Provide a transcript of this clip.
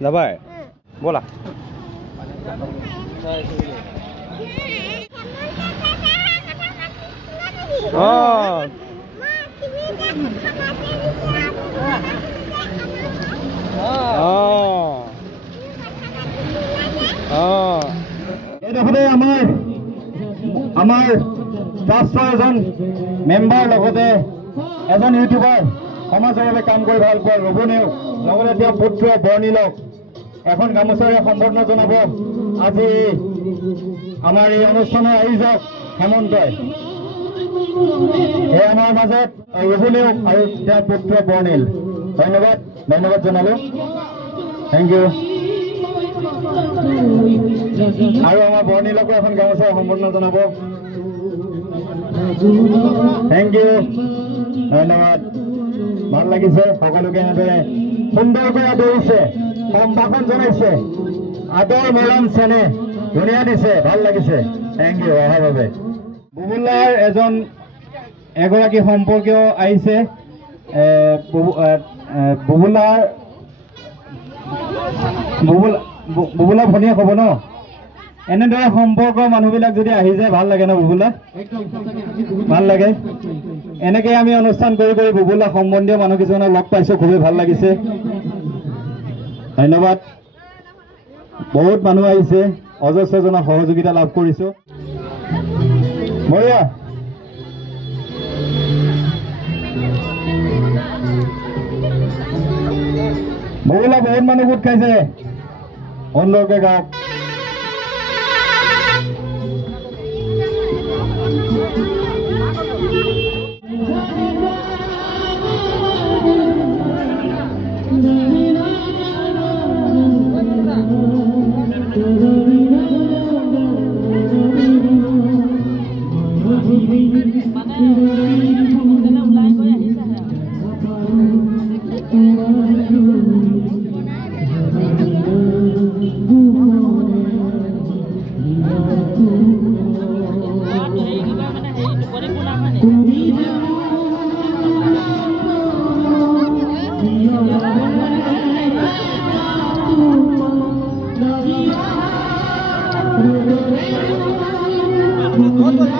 যাবাই ব'লা এইডোখৰতে আমাৰ ট্ৰাষ্টৰ এজন মেম্বাৰ লগতে এজন ইউটিউবাৰ সমাজৰ বাবে কাম কৰি ভাল পোৱা ৰঘু নেওগ লগতে তেওঁ পুত্ৰ বৰ্ণিলক এখন গামোচাৰে সম্বৰ্ধনা জনাব আজি আমাৰ এই অনুষ্ঠানৰ আয়োজক হেমন্তই এই আমাৰ মাজত ৰঘু নেওগ আৰু তেওঁৰ পুত্ৰ বৰ্ণিল ধন্যবাদ জনালো থেংক ইউ আৰু আমাৰ বৰ্ণিলকো এখন গামোচাৰে সম্বৰ্ধনা জনাব থেংক ইউ ধন্যবাদ ভাল লাগিছে সকলোকে এনেদৰে সুন্দৰকৈ আদৰিছে সম্ভাষণ জনাইছে আদৰ মৰম চেনেহ ধুনীয়া দিছে ভাল লাগিছে থেংক ইউ অহাৰ বাবে বুবুলাৰ এগৰাকী সম্পৰ্কীয় আহিছে বুবুলা ভনীয়ে ক'ব ন এনেদৰে সম্পৰ্কৰ মানুহবিলাক যদি আহি যায় ভাল লাগে ন বুবুলা ভাল লাগে এনেকৈ আমি অনুষ্ঠান কৰি বুবুলা সম্বন্ধীয় মানুহ কিছুমানক লগ পাইছোঁ খুবেই ভাল লাগিছে ধন্যবাদ বহুত মানুহ আহিছে অজস্ৰজনক সহযোগিতা লাভ কৰিছোঁ বঢ়িয়া বুবুলা বহুত মানুহ গোট খাইছে সুন্দৰকৈ গাওক बहुत